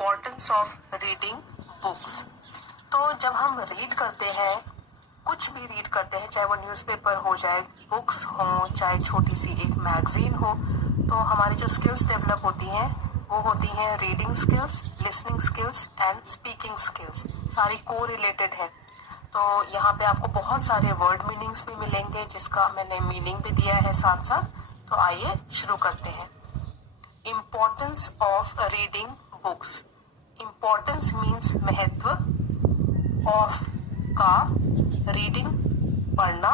Importance of reading books. तो जब हम रीड करते हैं, कुछ भी रीड करते हैं, चाहे वो न्यूज़पेपर हो, चाहे बुक्स हो, चाहे छोटी सी एक मैगजीन हो, तो हमारी जो स्किल्स डेवलप होती हैं वो होती हैं reading skills, listening skills and speaking skills. सारी को रिलेटेड है। तो यहाँ पे आपको बहुत सारे वर्ड मीनिंग्स भी मिलेंगे, जिसका मैंने मीनिंग भी दिया है साथ साथ। तो आइए शुरू करते हैं। Importance of reading books. Importance means महत्व, ऑफ का, रीडिंग पढ़ना,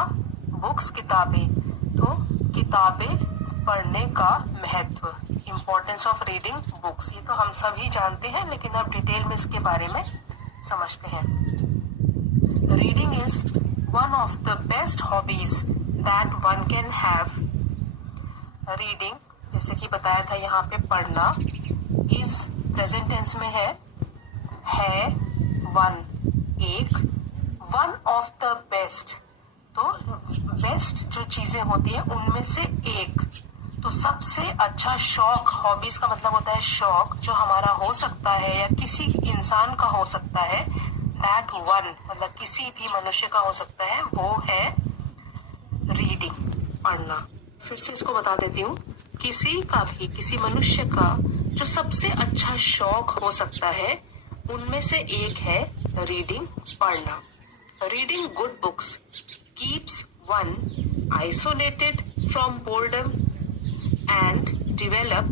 बुक्स किताबें, तो किताबें पढ़ने का महत्व। इम्पोर्टेंस ऑफ रीडिंग बुक्स, ये तो हम सभी जानते हैं, लेकिन अब डिटेल में इसके बारे में समझते हैं। Reading is one of the best hobbies that one can have. Reading, जैसे कि बताया था यहाँ पे पढ़ना, इज प्रेजेंट टेंस में है वन, एक, वन ऑफ द बेस्ट, तो बेस्ट जो चीजें होती है उनमें से एक। तो सबसे अच्छा शौक, हॉबीज का मतलब होता है शौक, जो हमारा हो सकता है या किसी इंसान का हो सकता है, दैट वन मतलब किसी भी मनुष्य का हो सकता है, वो है रीडिंग, पढ़ना। फिर से इसको बता देती हूँ, किसी का भी, किसी मनुष्य का जो सबसे अच्छा शौक हो सकता है उनमें से एक है रीडिंग, पढ़ना। Reading good books keeps one isolated from boredom and develop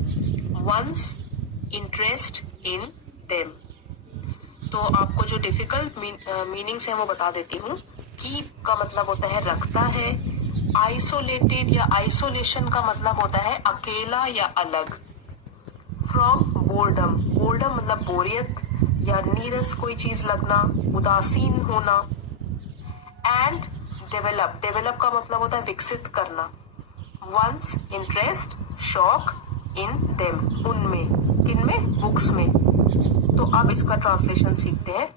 one's interest in them. तो आपको जो डिफिकल्ट मीनिंग्स हैं वो बता देती हूँ। कीप का मतलब होता है रखता है, आइसोलेटेड या आइसोलेशन का मतलब होता है अकेला या अलग, फ्रॉम बोर्डम, बोर्डम मतलब बोरियत या नीरस कोई चीज लगना, उदासीन होना, एंड डेवलप, डेवलप का मतलब होता है विकसित करना, वंस इंटरेस्ट शौक, इन देम उनमें, किनमें, बुक्स में। तो अब इसका ट्रांसलेशन सीखते हैं।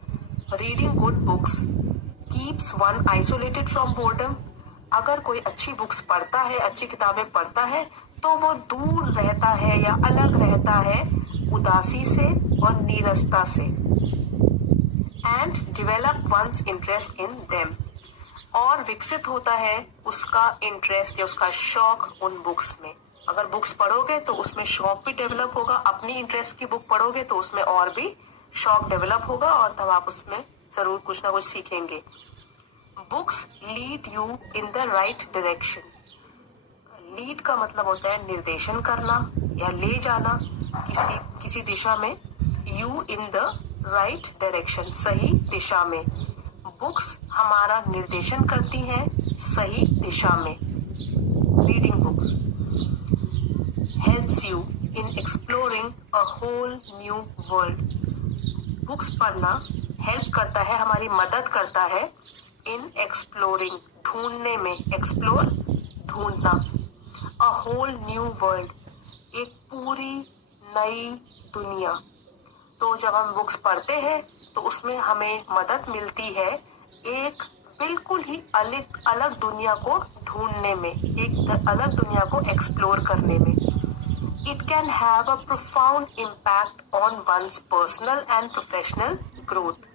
Reading good books keeps one isolated from boredom. अगर कोई अच्छी बुक्स पढ़ता है, अच्छी किताबें पढ़ता है, तो वो दूर रहता है या अलग रहता है उदासी से और नीरसता से। And develop one's interest in them, और विकसित होता है उसका इंटरेस्ट या उसका शौक उन बुक्स में। अगर बुक्स पढ़ोगे तो उसमें शौक भी डेवलप होगा, अपनी इंटरेस्ट की बुक पढ़ोगे तो उसमें और भी शौक डेवलप होगा, और तब आप उसमें जरूर कुछ ना कुछ सीखेंगे। Books lead you in the right direction. Lead का मतलब होता है निर्देशन करना या ले जाना किसी दिशा में। You in the right direction, सही दिशा में। बुक्स हमारा निर्देशन करती हैं सही दिशा में। Reading books helps you in exploring a whole new world. Books पढ़ना हेल्प करता है, हमारी मदद करता है, इन एक्सप्लोरिंग ढूंढने में, एक्सप्लोर ढूंढना, अ होल न्यू वर्ल्ड एक पूरी नई दुनिया। तो जब हम बुक्स पढ़ते हैं तो उसमें हमें मदद मिलती है एक बिल्कुल ही अलग दुनिया को ढूंढने में, एक अलग दुनिया को एक्सप्लोर करने में। It can have a profound impact on one's personal and professional growth.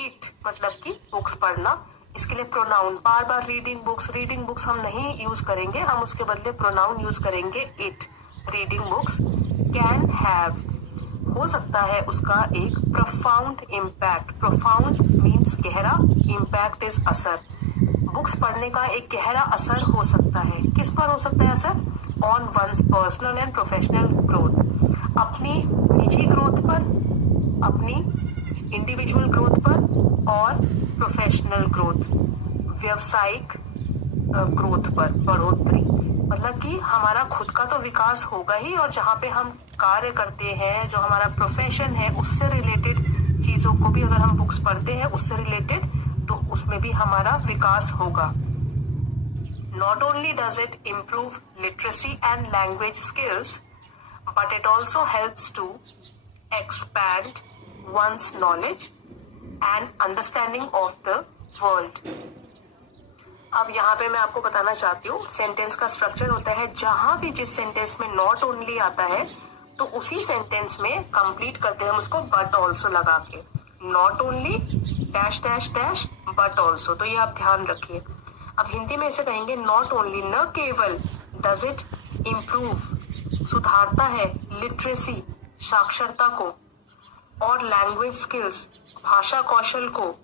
It मतलब कि बुक्स पढ़ना, इसके लिए प्रोनाउन, बार बार रीडिंग बुक्स हम नहीं यूज करेंगे, हम उसके बदले प्रोनाउन यूज करेंगे it. Reading books can have, हो सकता है उसका एक प्रोफाउंड इम्पैक्ट, प्रोफाउंड मीन्स गहरा, इम्पैक्ट इज असर। बुक्स पढ़ने का एक गहरा असर हो सकता है, किस पर हो सकता है असर, on one's personal and professional growth, अपनी निजी ग्रोथ पर, अपनी इंडिविजुअल ग्रोथ पर, और प्रोफेशनल ग्रोथ, व्यवसायिक ग्रोथ पर, बढ़ोतरी। मतलब कि हमारा खुद का तो विकास होगा ही, और जहाँ पे हम कार्य करते हैं, जो हमारा प्रोफेशन है, उससे रिलेटेड चीजों को भी अगर हम बुक्स पढ़ते हैं उससे रिलेटेड, तो उसमें भी हमारा विकास होगा। Not only does it improve literacy and language skills, but it also helps to expand one's knowledge and understanding of the world. अब यहाँ पे मैं आपको बताना चाहती हूँ, सेंटेंस का स्ट्रक्चर होता है, जहां भी जिस सेंटेंस में नॉट ओनली आता है तो उसी सेंटेंस में कंप्लीट करते हैं हम उसको बट ऑल्सो लगा के, not only dash dash dash but also. तो ये आप ध्यान रखिए। अब हिंदी में ऐसे कहेंगे, नॉट ओनली, न केवल डज इट इम्प्रूव, सुधारता है, लिटरेसी, साक्षरता को, और लैंग्वेज स्किल्स, भाषा कौशल को,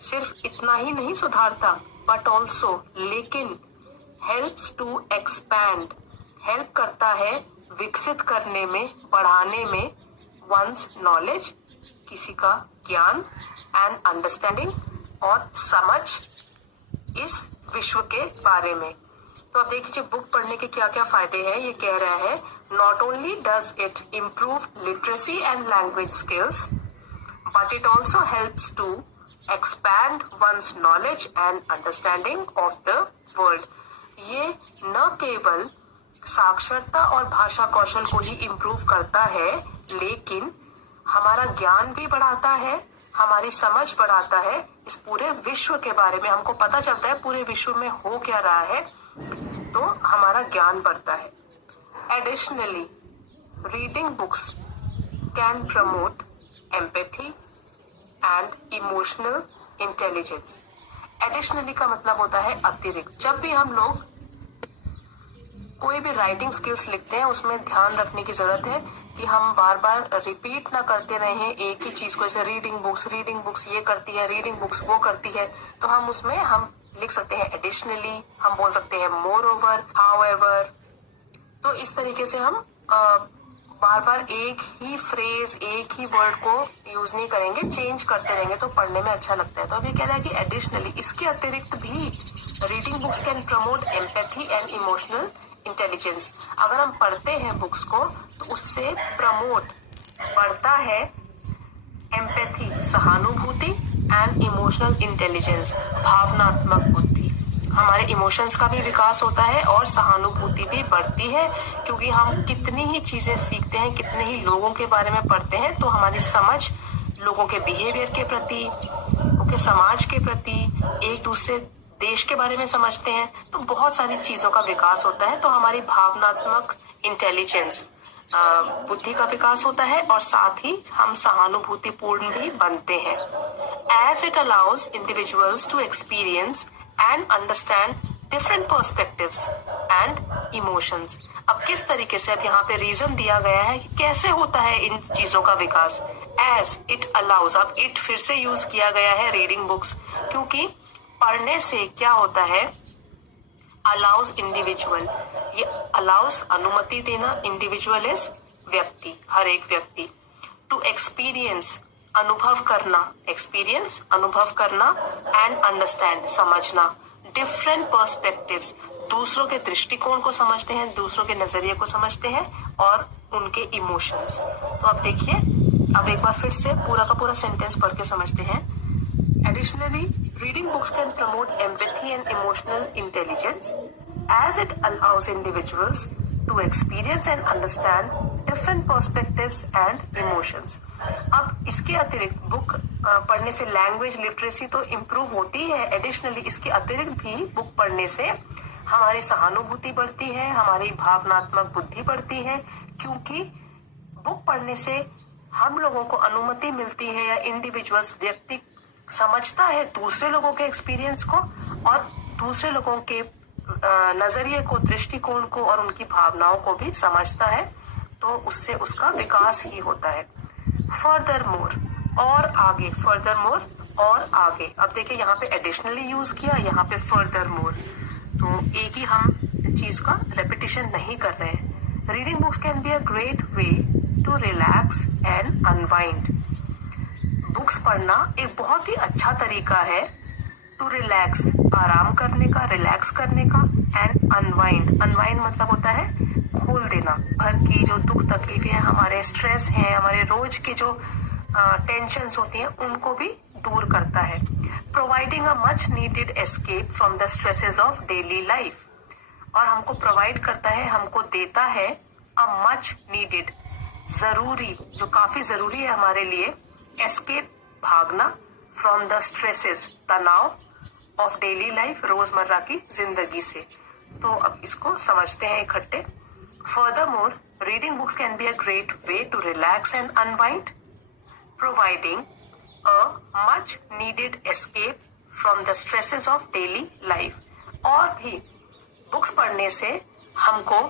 सिर्फ इतना ही नहीं सुधारता, बट ऑल्सो, लेकिन, हेल्प्स टू एक्सपैंड, हेल्प करता है विकसित करने में, बढ़ाने में, वंस नॉलेज, किसी का ज्ञान, एंड अंडरस्टैंडिंग, और समझ इस विश्व के बारे में। तो अब देख लीजिए बुक पढ़ने के क्या क्या फायदे हैं। ये कह रहा है, not only does it improve literacy and language skills, but it also helps to expand one's knowledge and understanding of the world. ये न केवल साक्षरता और भाषा कौशल को ही इम्प्रूव करता है, लेकिन हमारा ज्ञान भी बढ़ाता है, हमारी समझ बढ़ाता है, इस पूरे विश्व के बारे में हमको पता चलता है पूरे विश्व में हो क्या रहा है, तो हमारा ज्ञान बढ़ता है। Additionally, reading books can promote empathy and emotional intelligence. Additionally का मतलब होता है अतिरिक्त। जब भी हम लोग कोई भी राइटिंग स्किल्स लिखते हैं, उसमें ध्यान रखने की जरूरत है कि हम बार बार रिपीट ना करते रहें एक ही चीज को। जैसे रीडिंग बुक्स ये करती है, रीडिंग बुक्स वो करती है, तो हम उसमें हम लिख सकते हैं एडिशनली, हम बोल सकते हैं मोर ओवर, हाउएवर। तो इस तरीके से हम बार बार एक ही फ्रेज, एक ही वर्ड को यूज नहीं करेंगे, चेंज करते रहेंगे, तो पढ़ने में अच्छा लगता है। तो अभी कह रहा है कि एडिशनली, इसके अतिरिक्त भी reading books can promote empathy and emotional intelligence. अगर हम पढ़ते हैं बुक्स को तो उससे प्रमोट, बढ़ता है एम्पैथी, सहानुभूति, एंड इमोशनल इंटेलिजेंस, भावनात्मक बुद्धि। हमारे इमोशंस का भी विकास होता है और सहानुभूति भी बढ़ती है, क्योंकि हम कितनी ही चीजें सीखते हैं, कितने ही लोगों के बारे में पढ़ते हैं, तो हमारी समझ लोगों के बिहेवियर के प्रति, उनके समाज के प्रति, एक दूसरे देश के बारे में समझते हैं, तो बहुत सारी चीजों का विकास होता है। तो हमारी भावनात्मक इंटेलिजेंस, बुद्धि का विकास होता है, और साथ ही हम सहानुभूतिपूर्ण भी बनते हैं। As it allows individuals to experience and understand different perspectives and emotions. अब किस तरीके से, अब यहाँ पे रीजन दिया गया है कि कैसे होता है इन चीजों का विकास। एज इट अलाउज, अब इट फिर से यूज किया गया है रीडिंग बुक्स, क्योंकि पढ़ने से क्या होता है, अलाउज इंडिविजुअल, ये अलाउज अनुमति देना, इंडिविजुअल इज व्यक्ति, हर एक व्यक्ति, टू एक्सपीरियंस, अनुभव करना, एक्सपीरियंस अनुभव करना, एंड अंडरस्टैंड, समझना, डिफरेंट पर्सपेक्टिव्स, दूसरों के दृष्टिकोण को समझते हैं, दूसरों के नजरिए को समझते हैं, और उनके इमोशंस। तो अब देखिए, अब एक बार फिर से पूरा का पूरा सेंटेंस पढ़ के समझते हैं। Additionally, reading books can promote empathy and emotional intelligence, as it allows individuals to experience and understand different perspectives and emotions. अब इसके अतिरिक्त बुक पढ़ने से लैंग्वेज लिटरेसी तो इम्प्रूव होती है, एडिशनली इसके अतिरिक्त भी बुक पढ़ने से हमारी सहानुभूति बढ़ती है, हमारी भावनात्मक बुद्धि बढ़ती है, क्योंकि बुक पढ़ने से हम लोगों को अनुमति मिलती है, या इंडिविजुअल्स, व्यक्ति समझता है दूसरे लोगों के एक्सपीरियंस को, और दूसरे लोगों के नजरिए को, दृष्टिकोण को, और उनकी भावनाओं को भी समझता है, तो उससे उसका विकास ही होता है। फर्दर मोर, और आगे, फर्दर मोर और आगे। अब देखिए यहाँ पे एडिशनली यूज किया, यहाँ पे फर्दर मोर, तो एक ही हम चीज का रेपिटेशन नहीं कर रहे हैं। Reading books can be a great way to relax and unwind. Books पढ़ना एक बहुत ही अच्छा तरीका है टू रिलैक्स, आराम करने का, रिलैक्स करने का, एंड अनवाइंड, अनवाइंड मतलब होता है खोल देना, घर की जो दुख तकलीफें हैं, हमारे स्ट्रेस हैं, हमारे रोज के जो टेंशन्स होती हैं, उनको भी दूर करता है। Providing a much needed escape from the stresses of daily life, और हमको प्रोवाइड करता है, हमको देता है अ मच नीडेड, जरूरी, जो काफी जरूरी है हमारे लिए, एस्केप, भागना, फ्रॉम द स्ट्रेसेस, तनाव, ऑफ डेली लाइफ, रोजमर्रा की जिंदगी से। तो अब इसको समझते हैं इकट्ठे। Furthermore, Reading books can be a great way to relax and unwind, providing a much needed escape from the stresses of daily life. और भी बुक्स पढ़ने से हमको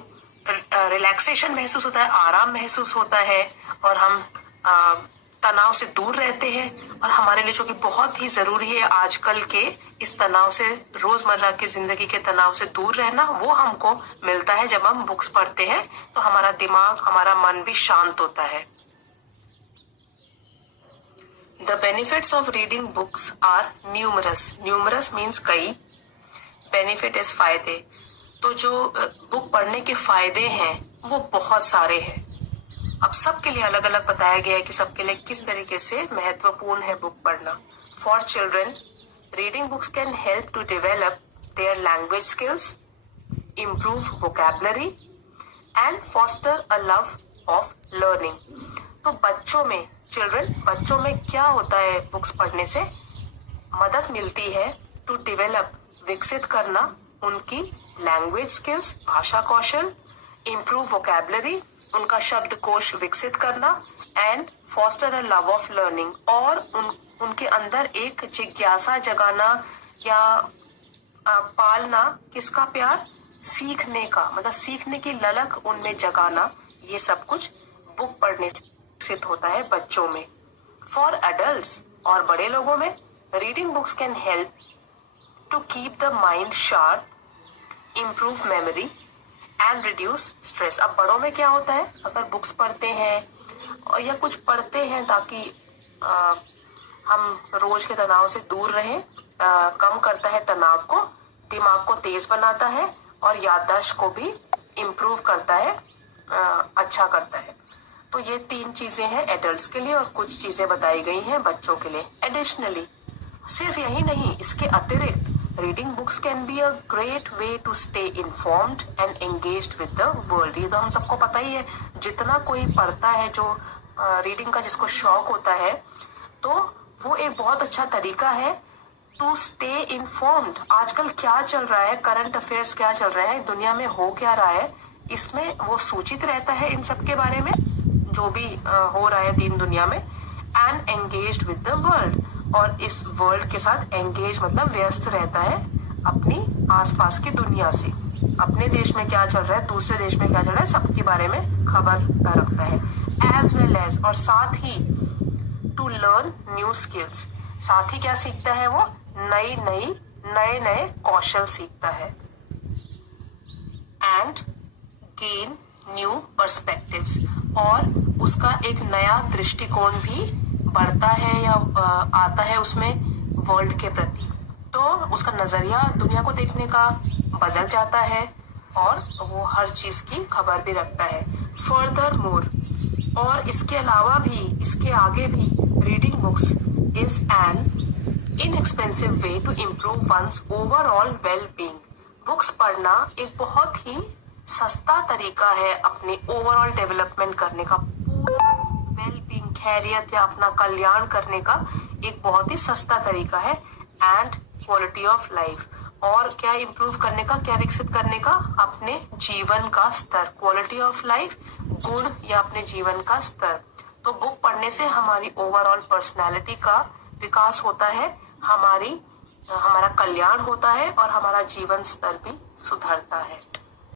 रिलैक्सेशन महसूस होता है, आराम महसूस होता है और हम तनाव से दूर रहते हैं। और हमारे लिए जो कि बहुत ही जरूरी है आजकल के इस तनाव से, रोजमर्रा की जिंदगी के तनाव से दूर रहना, वो हमको मिलता है जब हम बुक्स पढ़ते हैं। तो हमारा दिमाग, हमारा मन भी शांत होता है। The benefits of reading books are numerous. Numerous means कई, benefit is फायदे। तो जो बुक पढ़ने के फायदे हैं वो बहुत सारे हैं। अब सबके लिए अलग अलग बताया गया है कि सबके लिए किस तरीके से महत्वपूर्ण है बुक पढ़ना। For children, reading books can help to develop their language skills, improve vocabulary and foster a love of learning. तो बच्चों में, बच्चों में क्या होता है बुक्स पढ़ने से? मदद मिलती है टू डेवलप, विकसित करना उनकी लैंग्वेज स्किल्स, भाषा कौशल, इम्प्रूव वोकैबुलरी, उनका शब्दकोश विकसित करना, and foster a love of learning, और उनके अंदर एक जिज्ञासा जगाना या पालना, किसका प्यार? सीखने का, मतलब सीखने की ललक उनमें जगाना। ये सब कुछ बुक पढ़ने से विकसित होता है बच्चों में। फॉर एडल्ट्स, और बड़े लोगों में, reading books can help to keep the mind sharp, improve memory and reduce stress. अब बड़ों में क्या होता है, अगर बुक्स पढ़ते हैं या कुछ पढ़ते हैं ताकि हम रोज के तनाव से दूर रहें, कम करता है तनाव को, दिमाग को तेज बनाता है और याददाश्त को भी इम्प्रूव करता है, अच्छा करता है। तो ये 3 चीजें हैं एडल्ट्स के लिए और कुछ चीजें बताई गई हैं बच्चों के लिए। एडिशनली, सिर्फ यही नहीं, इसके अतिरिक्त reading books can be a great way to stay informed and engaged with the world. ये तो हम सबको पता ही है, जितना कोई पढ़ता है, जो रीडिंग का जिसको शौक होता है, तो वो एक बहुत अच्छा तरीका है टू स्टे इन्फॉर्म्ड। आजकल क्या चल रहा है, करंट अफेयर्स क्या चल रहा है, दुनिया में हो क्या रहा है, इसमें वो सूचित रहता है इन सब के बारे में, जो भी हो रहा है दीन दुनिया में। And engaged with the world, और इस वर्ल्ड के साथ एंगेज मतलब व्यस्त रहता है अपनी आसपास की दुनिया से। अपने देश में क्या चल रहा है, दूसरे देश में क्या चल रहा है, सबके बारे में खबर रखता है। एज वेल एज, और साथ ही टू लर्न न्यू स्किल्स, साथ ही क्या सीखता है वो? नए नए कौशल सीखता है। एंड गेन न्यू पर्सपेक्टिव्स, और उसका एक नया दृष्टिकोण भी बढ़ता है या आता है उसमें वर्ल्ड के प्रति। तो उसका नजरिया दुनिया को देखने का बदल जाता है और वो हर चीज की खबर भी रखता है। फर्दर मोर, और इसके अलावा भी, इसके आगे भी, reading books is an inexpensive way to improve one's overall well being. Books पढ़ना एक बहुत ही सस्ता तरीका है अपने ओवरऑल डेवलपमेंट करने का, वेल बीइंग, खैरियत या अपना कल्याण करने का एक बहुत ही सस्ता तरीका है। एंड क्वालिटी ऑफ लाइफ, और क्या इम्प्रूव करने का, क्या विकसित करने का? अपने जीवन का स्तर, क्वालिटी ऑफ लाइफ, गुण या अपने जीवन का स्तर। तो बुक पढ़ने से हमारी ओवरऑल पर्सनैलिटी का विकास होता है, हमारा कल्याण होता है और हमारा जीवन स्तर भी सुधरता है।